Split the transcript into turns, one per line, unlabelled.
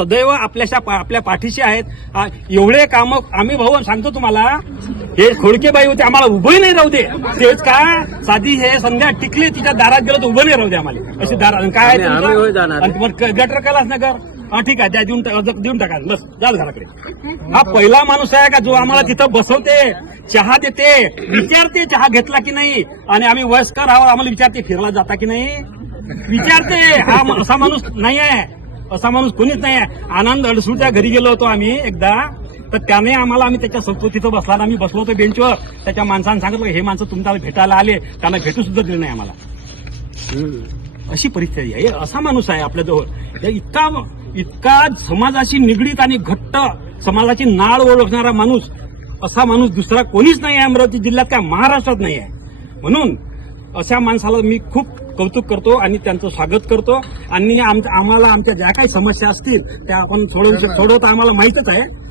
सदैव आपल्याशा आपल्या पाठीशी आहेत एवढे काम आम्ही भाऊ सांगतो तुम्हाला हे खोडकेबाई होते आम्हाला उभे नाही राहू दे तेच का साधी हे संध्या टिकले तिच्या दारात गेलो तर उभं नाही राहू दे आम्हाला
असे दार
काय गटर कलास नगर हा ठीक आहे त्या देऊन देऊन टाका बस जा घराकडे हा पहिला माणूस आहे का जो आम्हाला तिथं बसवते चहा देते विचारते चहा घेतला की नाही आणि आम्ही वयस्कर आहोत आम्हाला विचारते फिरला जाता की नाही विचारते हा असा माणूस नाही आहे असा माणूस कोणीच नाही आहे आनंद अडसूळच्या घरी गेलो होतो आम्ही एकदा तर त्याने आम्हाला आम्ही त्याच्या संस्कृतीचं बसला आम्ही बसलो होतो बेंचवर त्याच्या माणसानं सांगितलं हे माणसं तुम्हाला भेटायला आले त्यांना भेटू सुद्धा दिलं नाही आम्हाला अशी परिस्थिती आहे असा माणूस आहे आपल्याजवळ इतका इतका समाजाशी निगडीत आणि घट्ट समाजाची नाळ ओळखणारा माणूस असा माणूस दुसरा कोणीच नाही आहे अमरावती जिल्ह्यात काय महाराष्ट्रात नाही आहे म्हणून अशा माणसाला मी खूप कौतुक करतो आणि त्यांचं स्वागत करतो आणि आमच्या आम्हाला आमच्या ज्या काही समस्या असतील त्या आपण सोडवू सोडवता आम्हाला माहीतच आहे